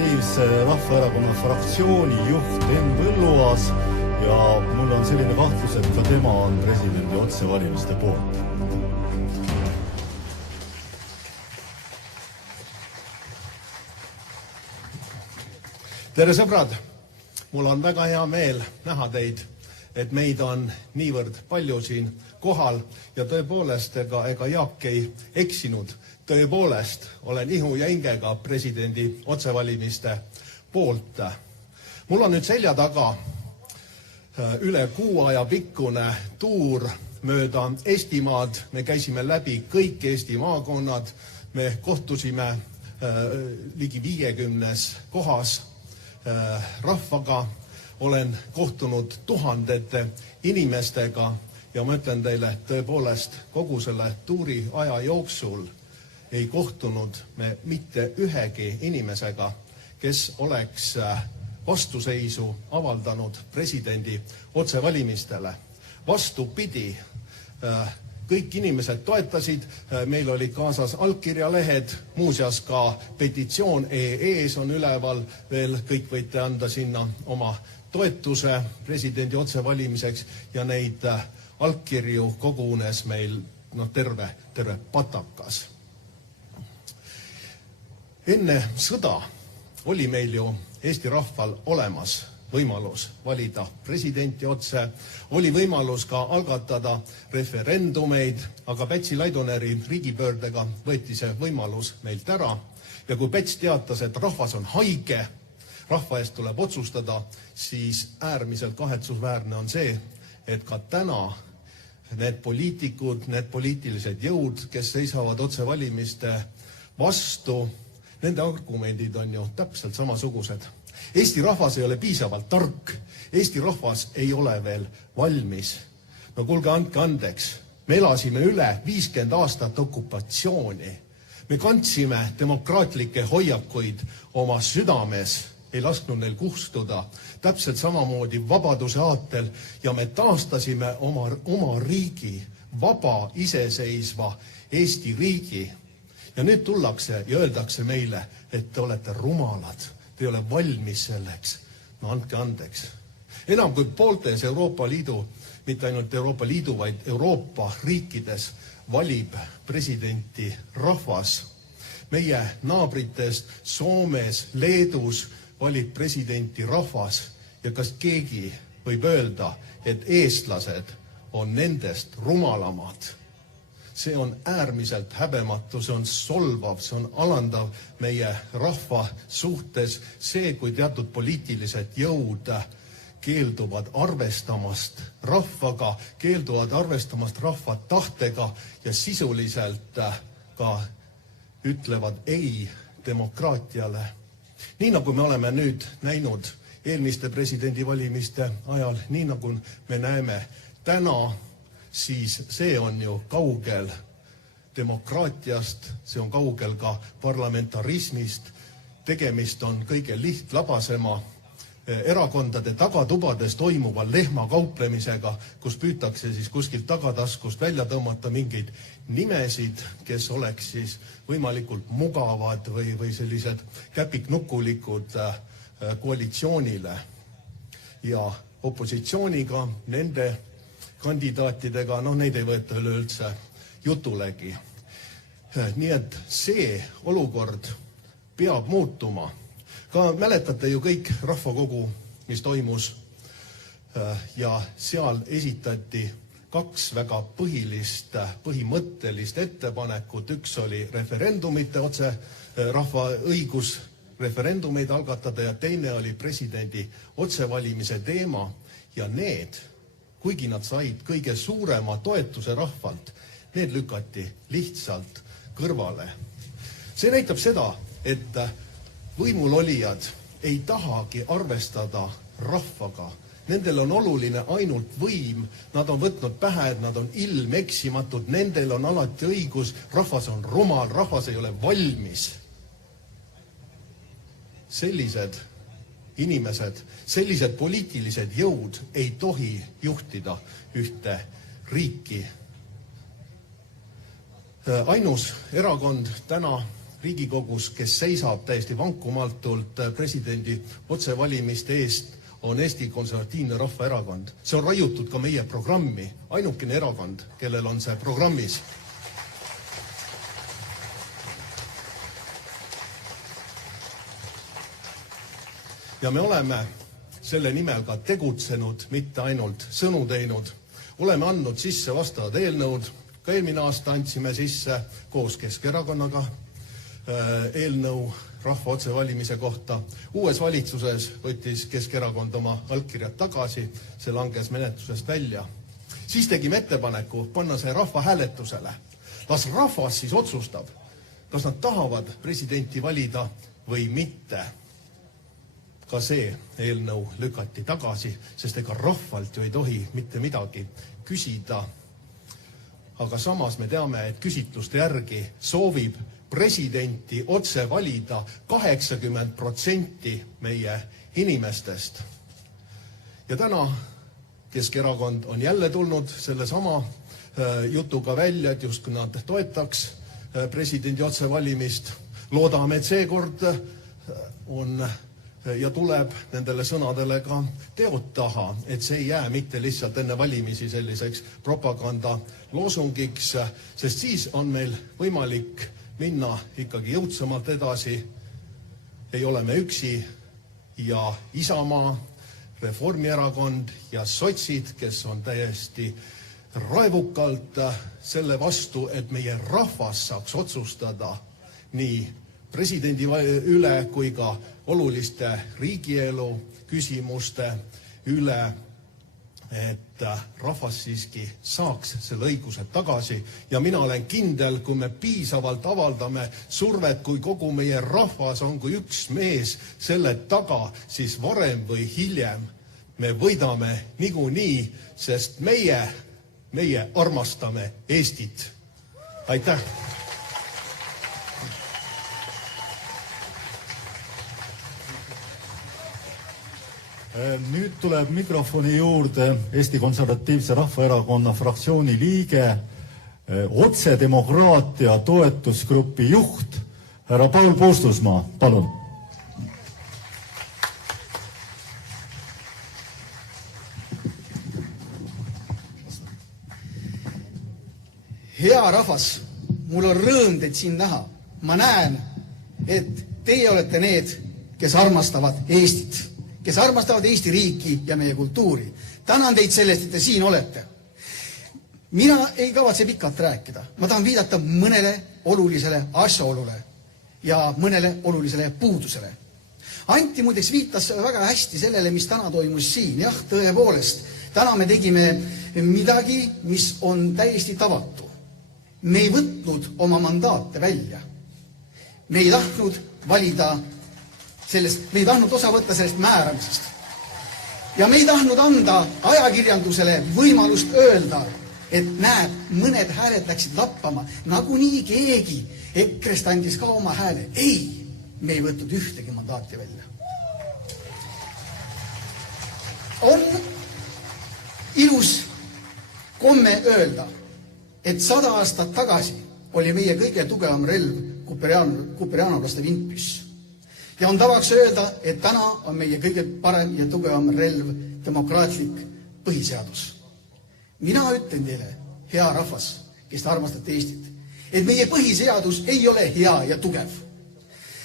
Konservatiivse Rahvaerakonna fraktsiooni juht Henn Põlluaas ja mul on selline kahtlus, et ka tema on presidendi otsevalimiste poolt. Tere sõbrad! Mul on väga hea meel näha teid, et meid on niivõrd palju siin kohal ja tõepoolest ega Jaak ei eksinud. Tõepoolest olen ihu ja hingega presidendi otsevalimiste poolt. Mul on nüüd selja taga üle kuu aja pikkune tuur mööda Eestimaad. Me käisime läbi kõik Eesti maakonnad. Me kohtusime ligi 50 kohas rahvaga. Olen kohtunud tuhandete inimestega ja ma ütlen teile, tõepoolest kogu selle tuuri aja jooksul ei kohtunud me mitte ühegi inimesega, kes oleks vastuseisu avaldanud presidendi otsevalimistele. Vastupidi, kõik inimesed toetasid, meil oli kaasas allkirjalehed, muuseas ka petitsioon EE-s on üleval veel, kõik võite anda sinna oma toetuse presidendi otsevalimiseks ja neid allkirju kogunes meil terve patakas. Enne sõda oli meil ju Eesti rahval olemas võimalus valida presidenti otse, oli võimalus ka algatada referendumeid, aga Pätsi Laidoneri riigipöördega võeti see võimalus meilt ära. Ja kui Päts teatas, et rahvas on haige, rahva eest tuleb otsustada, siis äärmiselt kahetsusväärne on see, et ka täna need poliitikud, need poliitilised jõud, kes seisavad otsevalimiste vastu, nende argumendid on ju täpselt samasugused. Eesti rahvas ei ole piisavalt tark. Eesti rahvas ei ole veel valmis. No kuulge, andke andeks. Me elasime üle 50 aastat okupatsiooni. Me kandsime demokraatlikke hoiakuid oma südames, ei lasknud neil kustuda. Täpselt samamoodi vabaduse aatel ja me taastasime oma riigi, vaba, iseseisva Eesti riigi. Ja nüüd tullakse ja öeldakse meile, et te olete rumalad, te ei ole valmis selleks. No andke andeks. Enam kui pooltes Euroopa Liidu, mitte ainult Euroopa Liidu, vaid Euroopa riikides valib presidenti rahvas. Meie naabritest Soomes, Leedus valib presidenti rahvas ja kas keegi võib öelda, et eestlased on nendest rumalamad. See on äärmiselt häbematu, see on solvav, see on alandav meie rahva suhtes. See, kui teatud poliitilised jõud keelduvad arvestamast rahvaga, keelduvad arvestamast rahva tahtega ja sisuliselt ka ütlevad ei demokraatiale. Nii nagu me oleme nüüd näinud eelmiste presidendivalimiste ajal, nii nagu me näeme täna, siis see on ju kaugel demokraatiast, see on kaugel ka parlamentarismist. Tegemist on kõige lihtlabasema erakondade tagatubades toimuva lehmakauplemisega, kus püütakse siis kuskilt tagataskust välja tõmmata mingeid nimesid, kes oleks siis võimalikult mugavad või sellised käpiknukulikud koalitsioonile ja opositsiooniga, nende kandidaatidega, neid ei võeta üleüldse jutulegi. Nii et see olukord peab muutuma. Ka mäletate ju kõik rahvakogu, mis toimus ja seal esitati 2 väga põhimõttelist ettepanekut. Üks oli referendumite otse rahva õigus referendumeid algatada ja teine oli presidendi otsevalimise teema ja need, kuigi nad said kõige suurema toetuse rahvalt, need lükati lihtsalt kõrvale. See näitab seda, et võimul olijad ei tahagi arvestada rahvaga. Nendel on oluline ainult võim, nad on võtnud pähe, et nad on ilmeksimatud, nendel on alati õigus, rahvas on rumal, rahvas ei ole valmis. Sellised inimesed, sellised poliitilised jõud ei tohi juhtida ühte riiki. Ainus erakond täna, Riigikogus, kes seisab täiesti vankumatult presidendi otsevalimiste eest, on Eesti Konservatiivne Rahvaerakond. See on raiutud ka meie programmi. Ainukene erakond, kellel on see programmis. Ja me oleme selle nimel ka tegutsenud, mitte ainult sõnu teinud. Oleme andnud sisse vastavad eelnõud. Ka eelmine aasta andsime sisse koos Keskerakonnaga eelnõu rahva otsevalimise kohta. Uues valitsuses võttis Keskerakond oma allkirjad tagasi, see langes menetlusest välja. Siis tegime ettepaneku panna see rahva hääletusele. Las rahvas siis otsustab, kas nad tahavad presidenti valida või mitte. Ka see eelnõu lükati tagasi, sest ega rahvalt ju ei tohi mitte midagi küsida. Aga samas me teame, et küsitluste järgi soovib presidenti otse valida 80% meie inimestest. Ja täna Keskerakond on jälle tulnud selle sama jutuga välja, et just kui nad toetaks presidendi otsevalimist. Loodame, et seekord on ja tuleb nendele sõnadele ka teod taha, et see ei jää mitte lihtsalt enne valimisi selliseks propaganda loosungiks, sest siis on meil võimalik minna ikkagi jõudsamalt edasi. Ei ole me üksi ja Isamaa, Reformierakond ja sotsid, kes on täiesti raevukalt selle vastu, et meie rahvas saaks otsustada nii presidendi üle kui ka oluliste riigielu küsimuste üle, et rahvas siiski saaks selle õiguse tagasi. Ja mina olen kindel, kui me piisavalt avaldame survet, kui kogu meie rahvas on kui üks mees selle taga, siis varem või hiljem me võidame niikuinii, sest meie armastame Eestit. Aitäh! Nüüd tuleb mikrofoni juurde Eesti Konservatiivse Rahvaerakonna fraktsiooni liige, otsedemokraatia toetusgrupi juht, härra Paul Puustusmaa, palun. Hea rahvas, mul on rõõm teid siin näha. Ma näen, et teie olete need, kes armastavad Eestit, kes armastavad Eesti riiki ja meie kultuuri. Tänan teid sellest, et te siin olete. Mina ei kavatse pikalt rääkida. Ma tahan viidata mõnele olulisele asjaolule ja mõnele olulisele puudusele. Anti muideks viitas väga hästi sellele, mis täna toimus siin. Jah, tõepoolest, täna me tegime midagi, mis on täiesti tavatu. Me ei võtnud oma mandaate välja. Me ei tahtnud valida me ei tahtnud osa võtta sellest määramisest. Ja me ei tahtnud anda ajakirjandusele võimalust öelda, et näeb, mõned hääled läksid lappama, nagu nii keegi EKRE-st andis ka oma hääle. Ei, me ei võtnud ühtegi mandaati välja. On ilus komme öelda, et 100 aastat tagasi oli meie kõige tugevam relv kuperjaanlaste vintpüss. Ja on tavaks öelda, et täna on meie kõige parem ja tugevam relv demokraatlik põhiseadus. Mina ütlen teile, hea rahvas, kes te armastate Eestit, et meie põhiseadus ei ole hea ja tugev.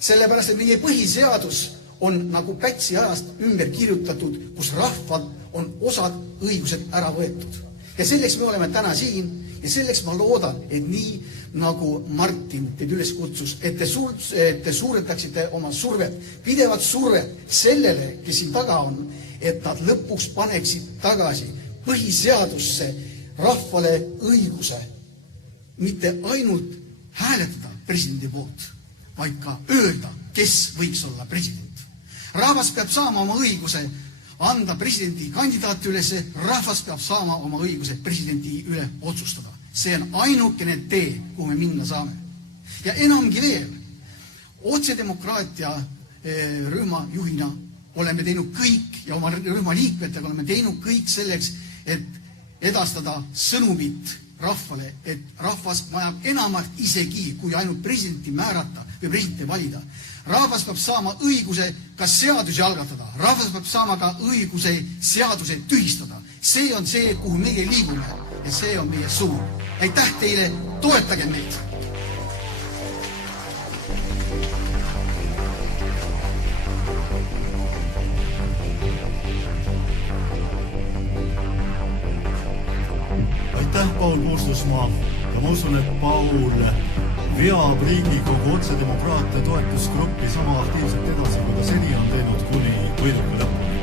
Sellepärast, et meie põhiseadus on nagu Pätsi ajast ümber kirjutatud, kus rahvad on osad õigused ära võetud. Ja selleks me oleme täna siin ja selleks ma loodan, et nii nagu Martin teid üles kutsus, et te suuretaksite oma survet, pidevat survet sellele, kes siin taga on, et nad lõpuks paneksid tagasi põhiseadusse rahvale õiguse mitte ainult hääletada presidendi poolt, vaid ka öelda, kes võiks olla president. Rahvas peab saama oma õiguse anda presidendi kandidaati üles, rahvas peab saama oma õiguse presidendi üle otsustada. See on ainukene tee, kuhu me minna saame. Ja enamgi veel, otsedemokraatia rühma juhina oleme teinud kõik ja oma rühma liikmetega oleme teinud kõik selleks, et edastada sõnumit rahvale, et rahvas vajab enamat isegi, kui ainult presidenti määrata või presidenti valida. Rahvas peab saama õiguse ka seadusi algatada. Rahvas peab saama ka õiguse seaduse tühistada. See on see, kuhu meie liigume ja see on meie suund. Aitäh teile, toetage meid! Aitäh, Paul Puustusmaa, ja ma usun, et Paul veab Riigikogu otsedemokraatia toetusgruppi sama aktiivselt edasi, kui ta seni on teinud kuni võiduka lõpuni.